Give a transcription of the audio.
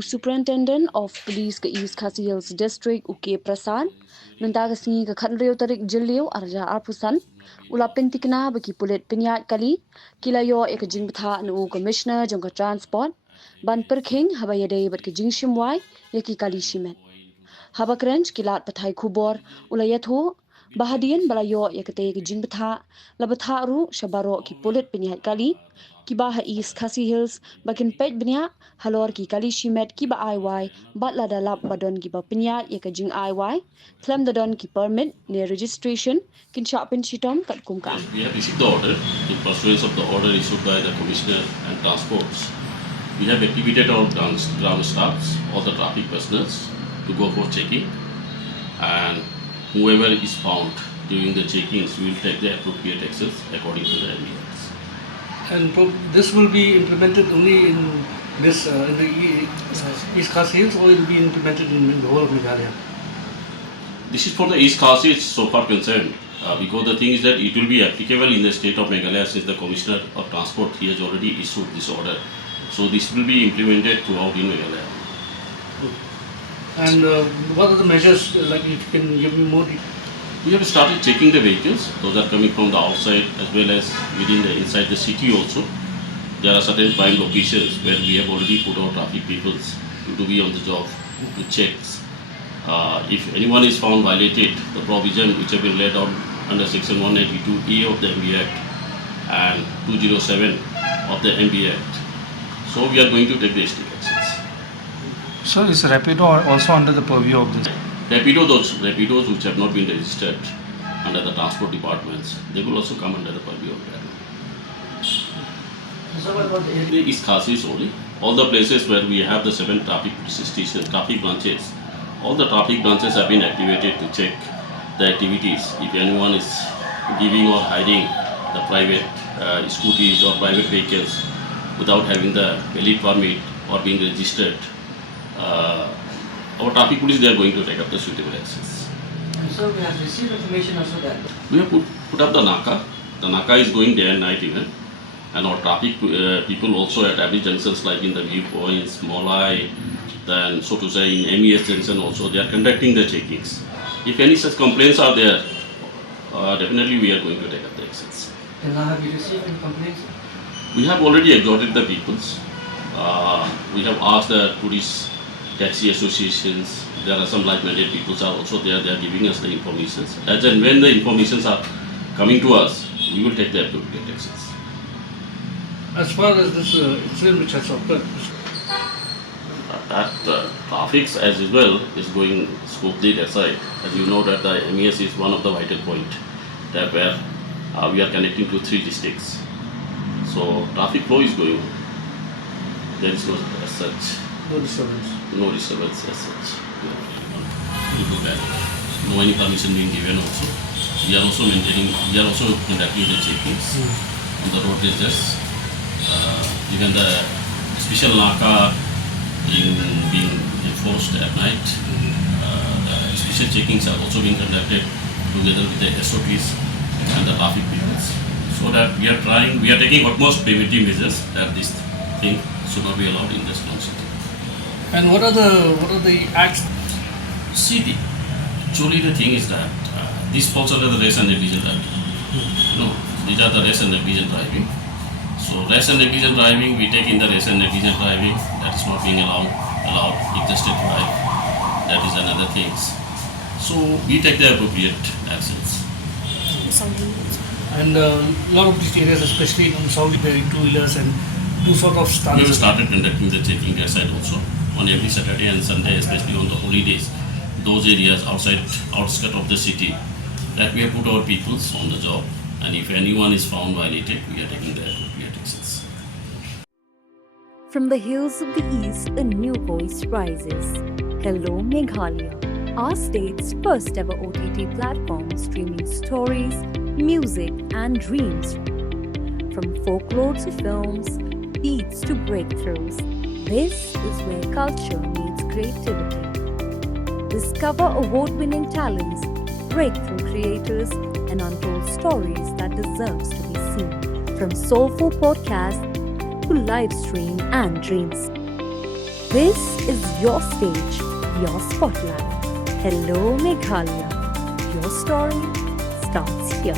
Superintendent of Police ka East Khasi Hills District UK Prasan mentaga singi ka khanreu tarik jilio arja arpusan ulapin tikna baki pulit pinyat kali kilayo ek jing batha nu commissioner jongka transport ban perkhing habayade bat ka jing shimwai yaki kali shimet habakrench kilat pathai khubor ulayatho bahadian balayo yakate ki jing batha labatha ru shabaro ki pulit pinyat kali ki baha East Khasi Hills bakin pet bnya halor ki kali shimet ki ba IY batla dalap badon ki ba pinyat yaka jing IY claim the don ki permit ne registration kin chapin chitom kat kumka. We have received the order. In pursuance of the order issued by the Commissioner and Transports, we have activated our ground staffs, all the traffic personnel, to go for checking, and whoever is found during the checkings, we will take the appropriate actions according to the evidence. And this will be implemented only in this in the East Khasi Hills, or it will be implemented in the whole of Meghalaya? This is for the East Khasi so far concerned, because the thing is that it will be applicable in the state of Meghalaya since the Commissioner of Transport he has already issued this order. So this will be implemented throughout in Meghalaya. And what are the measures, like if you can give me more detail? We have started checking the vehicles. Those are coming from the outside as well as within the inside the city also. There are certain prime locations where we have already put our traffic peoples to be on the job to check. If anyone is found violated the provision which have been laid out under section 192A of the MB Act and 207 of the MB Act. So we are going to take the strict actions. So is Rapido also under the purview of this? Rapidos which have not been registered under the transport departments, they will also come under the purview of that. The East Khasi is only. All the places where we have the 7 traffic stations, traffic branches, all the traffic branches have been activated to check the activities. If anyone is giving or hiding the private scooties or private vehicles without having the valid permit or being registered, our traffic police, they are going to take up the suitable actions. And so we have received information also that We have put up the NACA. The NACA is going day and night even. And our traffic people also at every junctions like in the viewpoints, Molai, then so to say in MES junction also, they are conducting the checkings. If any such complaints are there, definitely we are going to take up the actions. till now have you received any complaints? We have already exhorted the peoples. We have asked the tourist taxi associations. There are some like-minded people are also there. They are giving us the information. As and when the informations are coming to us, we will take the appropriate actions. As far as this incident which has occurred, That traffic as well is going smoothly that side. As you know that the MES is one of the vital point that where we are connecting to 3 districts. So traffic flow is going on. There is no as such, no disturbance. no disturbance as such. Due to that, no any permission being given also. We are also maintaining, we are also conducting the checkings on the road edges. Even the special NACA being enforced at night. The special checkings are also being conducted together with the SOPs and the traffic peoples. So that we are taking utmost preventive measures that this thing should not be allowed in the slum city. And what are the acts? See, actually the thing is that this falls under the race and negligent driving. No, these are the race and negligent driving. So race and negligent driving, we take in the race and negligent driving, that is not being allowed existed drive. That is another thing. So we take the appropriate actions. And a lot of these areas, especially in Saudi, there are 2-wheelers and 2 sort of We have stances. started conducting the checking that side also on every Saturday and Sunday, especially on the holidays. Those areas outskirts of the city, that we have put our peoples on the job, and if anyone is found violated, we are taking the appropriate actions. From the hills of the east, a new voice rises. Hello Meghalaya, our state's first ever OTT platform streaming stories, music, and dreams. From folklore to films, beats to breakthroughs, this is where culture meets creativity. Discover award-winning talents, breakthrough creators, and untold stories that deserves to be seen. from soulful podcast to live stream and dreams. This is your stage, your spotlight. Hello Meghalaya. Your story starts here.